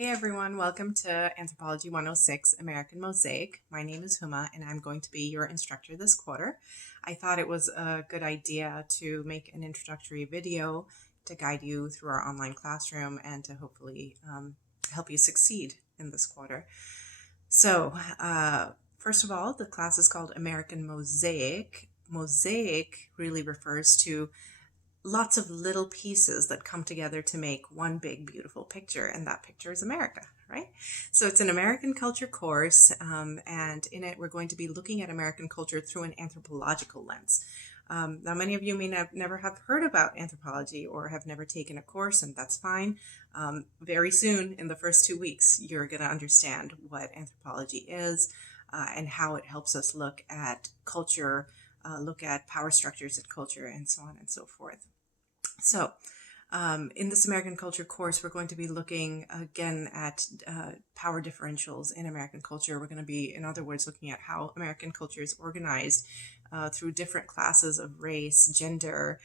Hey everyone, welcome to Anthropology 106 American Mosaic. My name is Huma and I'm going to be your instructor this quarter. I thought it was a good idea to make an introductory video to guide you through our online classroom and to hopefully help you succeed in this quarter. So, first of all, the class is called American Mosaic. Mosaic really refers to lots of little pieces that come together to make one big beautiful picture, and that picture is America, right? So it's an American culture course, and in it we're going to be looking at American culture through an anthropological lens. Now many of you may never have heard about anthropology or have never taken a course, and that's fine. Very soon, in the first 2 weeks, you're going to understand what anthropology is and how it helps us look at culture, look at power structures and culture, and so on and so forth. So, in this American culture course, we're going to be looking again at power differentials in American culture. We're going to be, in other words, looking at how American culture is organized through different classes of race, gender,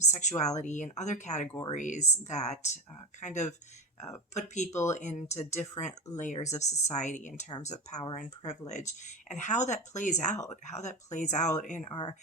sexuality, and other categories that kind of put people into different layers of society in terms of power and privilege, and how that plays out in our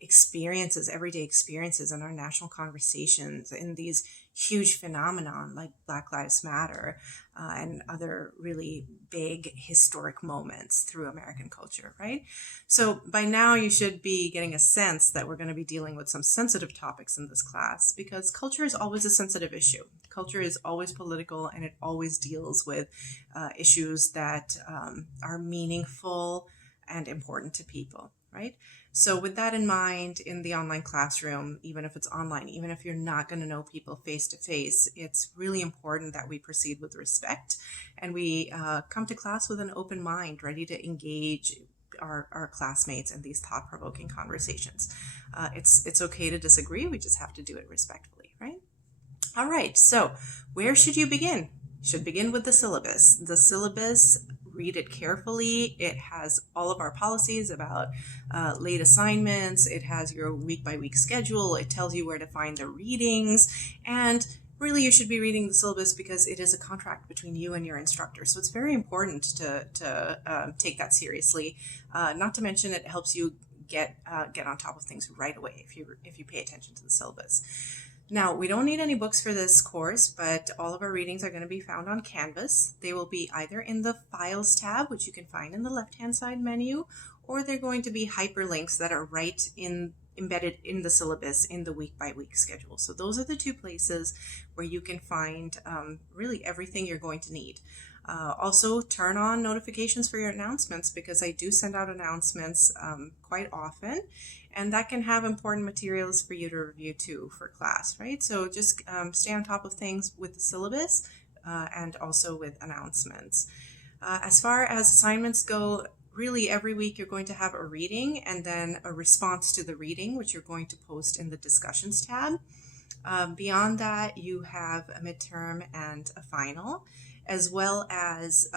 experiences, everyday experiences, in our national conversations, in these huge phenomenon like Black Lives Matter and other really big historic moments through American culture, right? So by now you should be getting a sense that we're going to be dealing with some sensitive topics in this class because culture is always a sensitive issue. Culture is always political and it always deals with issues that are meaningful and important to people, right? So with that in mind, in the online classroom, even if it's online, even if you're not going to know people face to face, it's really important that we proceed with respect and we come to class with an open mind, ready to engage our classmates in these thought-provoking conversations. It's okay to disagree. We just have to do it respectfully, right? All right, so where should you begin? You should begin with the syllabus. The syllabus, read it carefully. It has all of our policies about late assignments. It has your week by week schedule. It tells you where to find the readings. And really, you should be reading the syllabus because it is a contract between you and your instructor. So it's very important to take that seriously. Not to mention, it helps you get on top of things right away if you pay attention to the syllabus. Now, we don't need any books for this course, but all of our readings are going to be found on Canvas. They will be either in the Files tab, which you can find in the left-hand side menu, or they're going to be hyperlinks that are embedded in the syllabus in the week-by-week schedule. So those are the two places where you can find really everything you're going to need. Also, turn on notifications for your announcements because I do send out announcements quite often, and that can have important materials for you to review too for class, right? So just stay on top of things with the syllabus and also with announcements. As far as assignments go, really every week you're going to have a reading and then a response to the reading, which you're going to post in the discussions tab. Beyond that, you have a midterm and a final, as well as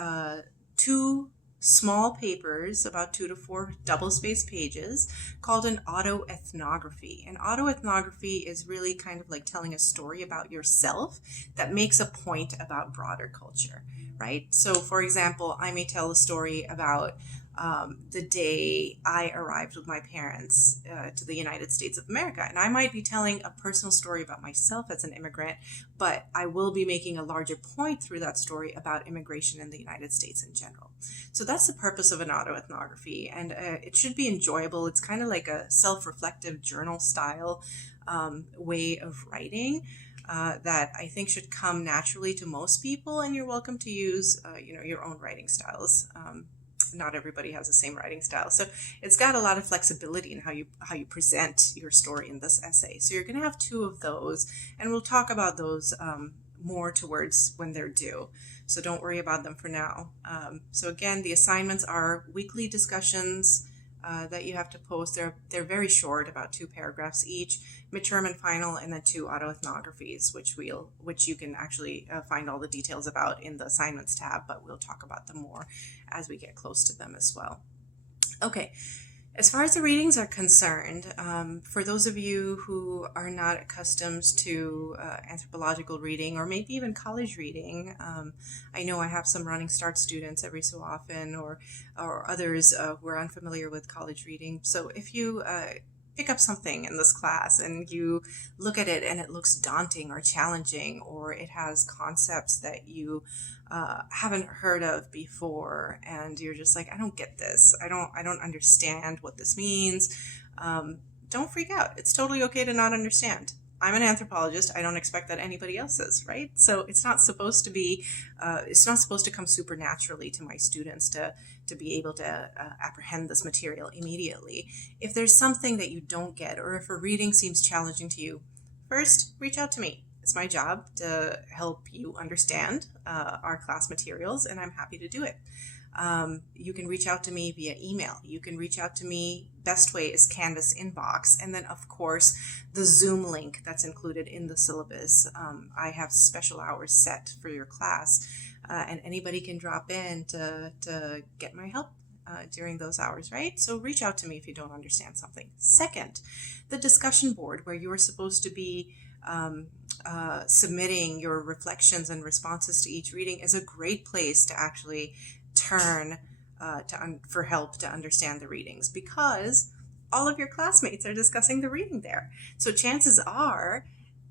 two small papers, about 2 to 4 double-spaced pages, called an autoethnography. An autoethnography is really kind of like telling a story about yourself that makes a point about broader culture, right? So, for example, I may tell a story about the day I arrived with my parents to the United States of America. And I might be telling a personal story about myself as an immigrant, but I will be making a larger point through that story about immigration in the United States in general. So that's the purpose of an autoethnography, and it should be enjoyable. It's kind of like a self-reflective journal style way of writing. That I think should come naturally to most people, and you're welcome to use, your own writing styles. Not everybody has the same writing style, so it's got a lot of flexibility in how you present your story in this essay. So you're going to have 2 of those, and we'll talk about those more towards when they're due. So don't worry about them for now. So again, the assignments are weekly discussions that you have to post. They're very short, about 2 paragraphs each, midterm and final, and then 2 autoethnographies, which you can actually find all the details about in the assignments tab, but we'll talk about them more as we get close to them as well. Okay, As far as the readings are concerned, for those of you who are not accustomed to anthropological reading or maybe even college reading, I know I have some Running Start students every so often, or others who are unfamiliar with college reading. So if you pick up something in this class and you look at it and it looks daunting or challenging, or it has concepts that you haven't heard of before, and you're just like, I don't get this. I don't understand what this means. Don't freak out. It's totally okay to not understand. I'm an anthropologist. I don't expect that anybody else is, right? So it's not supposed to be. It's not supposed to come supernaturally to my students to be able to apprehend this material immediately. If there's something that you don't get, or if a reading seems challenging to you, first reach out to me. It's my job to help you understand our class materials, and I'm happy to do it. You can reach out to me via email. You can reach out to me. Best way is Canvas inbox. And then, of course, the Zoom link that's included in the syllabus. I have special hours set for your class, and anybody can drop in to get my help during those hours, right? So reach out to me if you don't understand something. Second, the discussion board where you are supposed to be submitting your reflections and responses to each reading is a great place to actually turn for help to understand the readings, because all of your classmates are discussing the reading there. So chances are,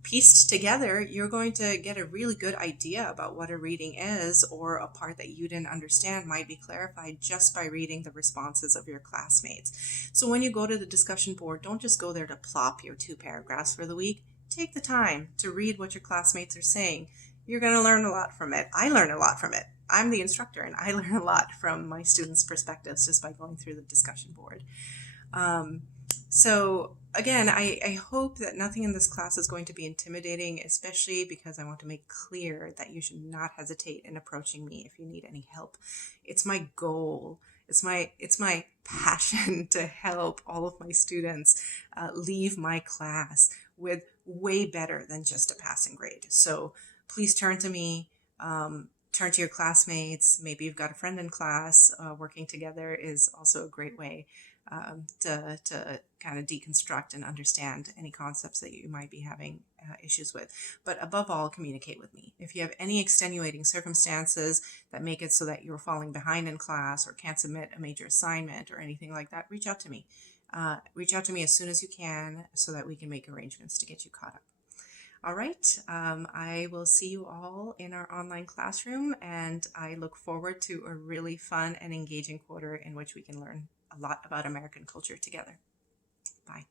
pieced together, you're going to get a really good idea about what a reading is, or a part that you didn't understand might be clarified just by reading the responses of your classmates. So when you go to the discussion board, don't just go there to plop your 2 paragraphs for the week. Take the time to read what your classmates are saying. You're going to learn a lot from it. I learn a lot from it. I'm the instructor, and I learn a lot from my students' perspectives just by going through the discussion board. So again, I hope that nothing in this class is going to be intimidating, especially because I want to make clear that you should not hesitate in approaching me if you need any help. It's my goal. It's my passion to help all of my students leave my class with way better than just a passing grade. So please turn to me. Turn to your classmates. Maybe you've got a friend in class. Working together is also a great way to kind of deconstruct and understand any concepts that you might be having issues with. But above all, communicate with me. If you have any extenuating circumstances that make it so that you're falling behind in class or can't submit a major assignment or anything like that, reach out to me. Reach out to me as soon as you can so that we can make arrangements to get you caught up. All right, I will see you all in our online classroom, and I look forward to a really fun and engaging quarter in which we can learn a lot about American culture together. Bye.